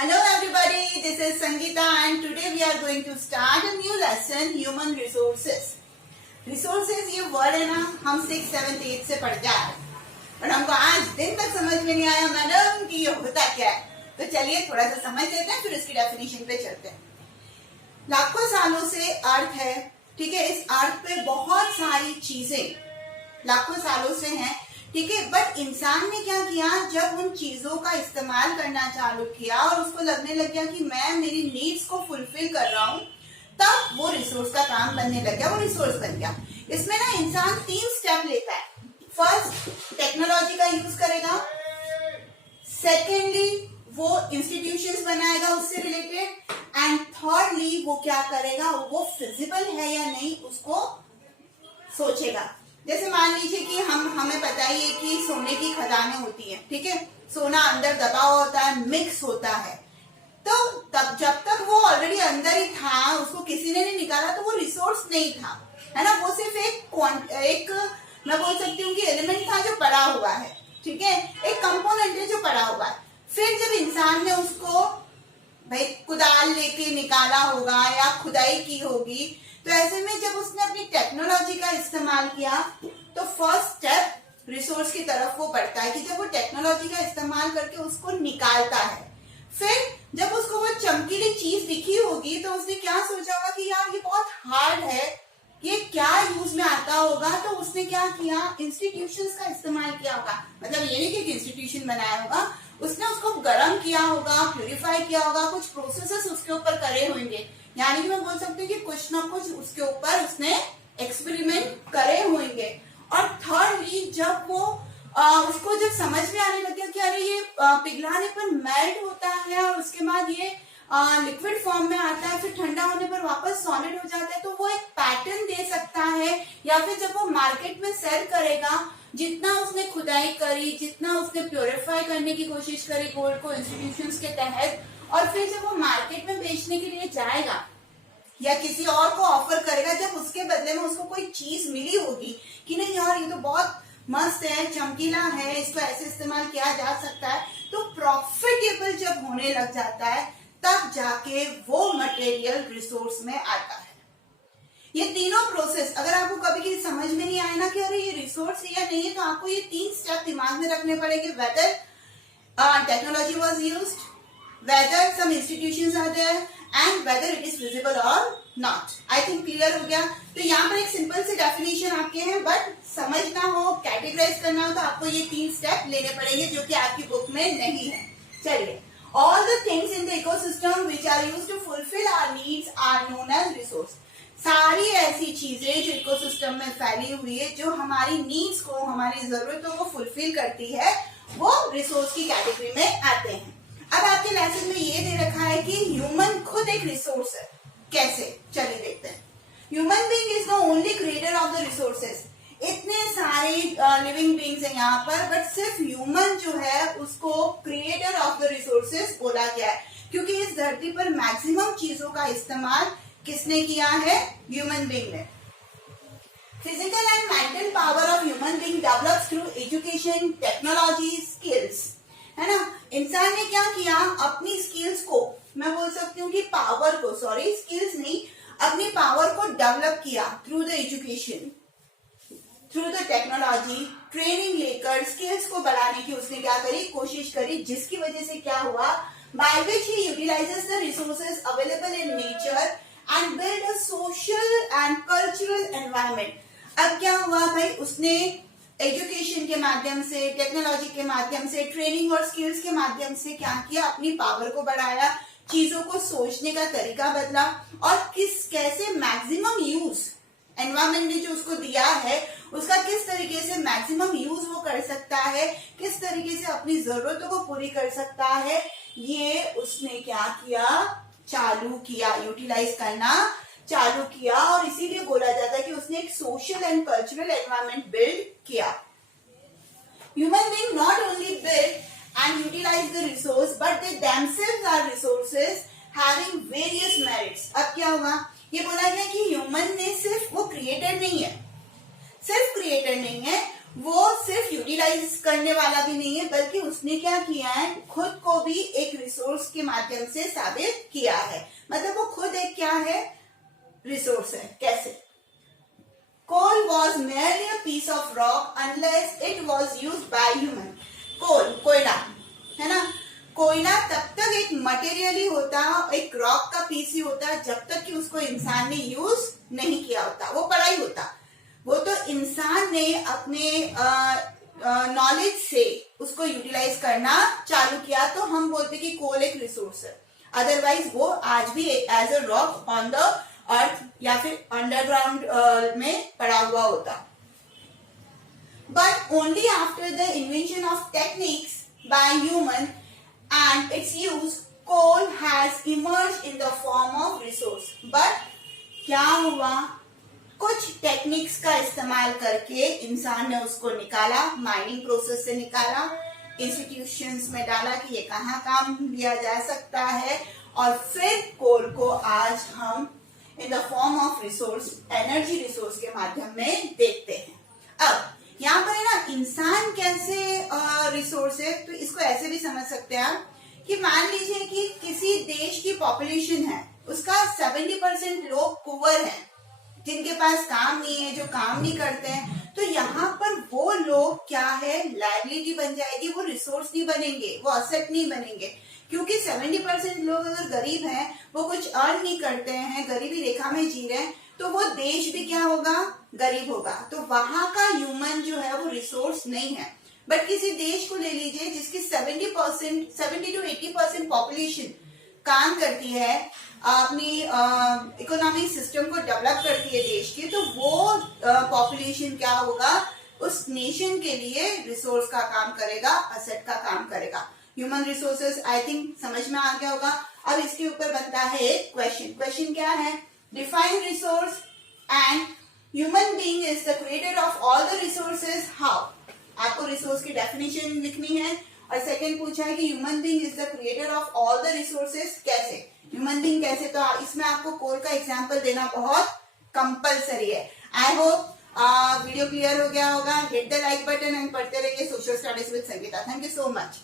Hello everybody, this is Sangeeta and today we are going to start a new lesson, human resources. Resources ये word है ना, हम 6, 7, 8 से पढ़ जा रहे हैं, पर हमको आज दिन तक समझ में नहीं आया मैडम कि ये होता क्या है। तो चलिए थोड़ा सा समझ लेते हैं, फिर उसकी डेफिनेशन पे चलते हैं। लाखों सालों से अर्थ है, ठीक है, इस अर्थ पे बहुत सारी चीजें लाखों सालों से हैं, ठीक है, बट इंसान ने क्या किया, जब उन चीजों का इस्तेमाल करना चालू किया और उसको लगने लग गया कि मैं मेरी नीड्स को फुलफिल कर रहा हूँ, तब वो रिसोर्स का काम बनने लग गया, वो रिसोर्स बन गया। इसमें ना इंसान 3 स्टेप लेता है। फर्स्ट, टेक्नोलॉजी का यूज करेगा। सेकेंडली, वो इंस्टीट्यूशंस बनाएगा उससे रिलेटेड। एंड थर्डली, वो क्या करेगा, वो फिजिबल है या नहीं उसको सोचेगा। जैसे मान लीजिए कि हमें पता ही है कि सोने की खदानें होती हैं, ठीक है, सोना अंदर दबा हुआ होता है, मिक्स होता है, तो तब जब तक वो ऑलरेडी अंदर ही था, उसको किसी ने नहीं निकाला, तो वो रिसोर्स नहीं था, है ना, वो सिर्फ एक मैं बोल सकती हूँ कि एलिमेंट था जो पड़ा हुआ है, ठीक है, एक कंपोनेंट है जो पड़ा हुआ है। फिर जब इंसान ने उसको भाई कुदाल लेके निकाला होगा या खुदाई की होगी, तो ऐसे में जब उसने अपनी टेक्नोलॉजी का इस्तेमाल किया, तो फर्स्ट स्टेप रिसोर्स की तरफ वो बढ़ता है कि जब वो टेक्नोलॉजी का इस्तेमाल करके उसको निकालता है। फिर जब उसको वो चमकीली चीज दिखी होगी, तो उसने क्या सोचा होगा कि यार ये बहुत हार्ड है, ये क्या यूज में आता होगा, तो उसने क्या किया, इंस्टीट्यूशंस का इस्तेमाल किया होगा। मतलब ये नहीं कि इंस्टीट्यूशन बनाया होगा, उसने उसको गर्म किया होगा, प्यूरिफाई किया होगा, कुछ प्रोसेसेस उसके ऊपर करे होंगे, यानी कि मैं बोल सकती हूँ कि कुछ ना कुछ उसके ऊपर उसने एक्सपेरिमेंट करे होंगे। और थर्डली, जब वो उसको जब समझ में आने लग गया कि अरे ये पिघलाने पर मेल्ट होता है और उसके बाद ये लिक्विड फॉर्म में आता है, फिर ठंडा होने पर वापस सॉलिड हो जाता है, तो वो एक पैटर्न दे सकता है। या फिर जब वो मार्केट में सेल करेगा, जितना उसने खुदाई करी, जितना उसने प्योरीफाई करने की कोशिश करी गोल्ड को इंस्टीट्यूशंस के तहत, और फिर जब वो मार्केट में बेचने के लिए जाएगा या किसी और को ऑफर करेगा, जब उसके बदले में उसको कोई चीज मिली होगी कि नहीं यार ये तो बहुत मस्त है, चमकीला है, इसको ऐसे इस्तेमाल किया जा सकता है, तो प्रॉफिटेबल जब होने लग जाता है, तब जाके वो मटेरियल रिसोर्स में आता है। ये तीनों प्रोसेस अगर आपको कभी किसी समझ में नहीं आए ना कि अरे ये रिसोर्स है या नहीं है, तो आपको ये 3 स्टेप दिमाग में रखने पड़ेंगे। Whether technology was used, whether some institutions are there and whether it is visible or not. I think clear हो गया। तो यहाँ पर एक सिंपल सी डेफिनेशन आपके हैं, बट समझना हो, कैटेगराइज करना हो, तो आपको ये 3 स्टेप लेने पड़ेंगे जो कि आपकी बुक में नहीं है। चलिए, all the things in the ecosystem which are used to fulfill our needs are known as resource. सारी ऐसी चीजें जो इकोसिस्टम में फैली हुई है, जो हमारी नीड्स को, हमारी जरूरतों को फुलफिल करती है, वो रिसोर्स की कैटेगरी में आते हैं। अब आपके लेसन में ये दे रखा है कि ह्यूमन खुद एक रिसोर्स है। कैसे, चलिए देखते हैं। Human being is the only creator of the resources. इतने सारे लिविंग बीइंग्स हैं यहाँ पर, बट सिर्फ ह्यूमन जो है उसको क्रिएटर ऑफ द रिसोर्सेस बोला गया है, क्योंकि इस धरती पर मैक्सिमम चीजों का इस्तेमाल किसने किया है, ह्यूमन बीइंग ने। Physical and mental power of human being develops through education, technology, skills, है ना। इंसान ने क्या किया, अपनी स्किल्स को, मैं बोल सकती हूँ कि पावर को, सॉरी स्किल्स नहीं, अपनी पावर को डेवलप किया through the education, through the technology, training लेकर स्किल्स को बढ़ाने की उसने क्या करी, कोशिश करी, जिसकी वजह से क्या हुआ, by which he utilises the resources available in nature and build a social and cultural environment. अब क्या हुआ भाई, उसने एजुकेशन के माध्यम से, टेक्नोलॉजी के माध्यम से, ट्रेनिंग और स्किल्स के माध्यम से क्या किया, अपनी पावर को बढ़ाया, चीजों को सोचने का तरीका बदला, और कैसे मैक्सिमम यूज एनवायरमेंट ने जो उसको दिया है उसका किस तरीके से मैक्सिमम यूज वो कर सकता है, किस तरीके से अपनी जरूरतों को पूरी कर सकता है, ये उसने क्या किया, चालू किया, यूटिलाइज करना चालू किया। और इसीलिए बोला जाता है कि उसने एक social and cultural environment build किया। Human being not only build and utilize the resource, but they themselves are resources having various merits. अब क्या हुआ, ये बोला गया कि ह्यूमन ने सिर्फ वो क्रिएटर नहीं है, सिर्फ क्रिएटर नहीं है, वो सिर्फ यूटिलाइज करने वाला भी नहीं है, बल्कि उसने क्या किया है, खुद को भी एक रिसोर्स के माध्यम से साबित किया है। मतलब वो खुद एक क्या है, रिसोर्स है। कैसे? कोल was merely a piece of rock unless it was used by human. कोल, कोयला है ना, कोयला तब तक एक मटेरियल ही होता, एक रॉक का पीस ही होता जब तक कि उसको इंसान ने यूज नहीं किया होता, वो पड़ा ही होता। वो तो इंसान ने अपने नॉलेज से उसको यूटिलाइज करना चालू किया, तो हम बोलते कि कोल एक रिसोर्स है। अदरवाइज वो आज भी as a rock on the earth या फिर अंडरग्राउंड में पड़ा हुआ होता। But only after the invention of techniques by human and its use, coal has emerge in the form of resource. But क्या हुआ, कुछ टेक्निक्स का इस्तेमाल करके इंसान ने उसको निकाला, माइनिंग प्रोसेस से निकाला, इंस्टीट्यूशंस में डाला कि ये कहाँ काम लिया जा सकता है, और फिर कोल को आज हम इन the form of resource, energy resource के माध्यम में देखते हैं। अब यहाँ पर है ना, इंसान कैसे रिसोर्स है, तो इसको ऐसे भी समझ सकते हैं आप कि मान लीजिए कि किसी देश की पॉपुलेशन है, उसका 70% लोग पुअर हैं, जिनके पास काम नहीं है, जो काम नहीं करते हैं, तो यहाँ पर वो लोग क्या है, लायबिलिटी बन जाएगी, वो रिसोर्स नहीं बनेंगे, वो असेट नहीं बनेंगे। क्योंकि 70% लोग अगर गरीब हैं, वो कुछ अर्न नहीं करते हैं, गरीबी रेखा में जी रहे हैं, तो वो देश भी क्या होगा, गरीब होगा। तो वहां का ह्यूमन जो है वो रिसोर्स नहीं है। बट किसी देश को ले लीजिए जिसकी 70 to 80% पॉपुलेशन काम करती है, अपनी इकोनॉमिक सिस्टम को डेवलप करती है देश की, तो वो पॉपुलेशन क्या होगा, उस नेशन के लिए रिसोर्स का काम करेगा, असेट का काम करेगा। ह्यूमन रिसोर्सेज आई थिंक समझ में आ गया होगा। अब इसके ऊपर बनता है एक क्वेश्चन। क्वेश्चन क्या है, define resource and human being is the creator of all the resources, how. आपको रिसोर्स की डेफिनेशन लिखनी है, और सेकंड पूछा है कि human being is the creator of all the resources, कैसे, ह्यूमन बीइंग कैसे, तो इसमें आपको कोल का एग्जाम्पल देना बहुत कंपलसरी है। आई होप वीडियो क्लियर हो गया होगा। Hit the like button and पढ़ते रहिए social studies with Sangeeta. Thank you so much.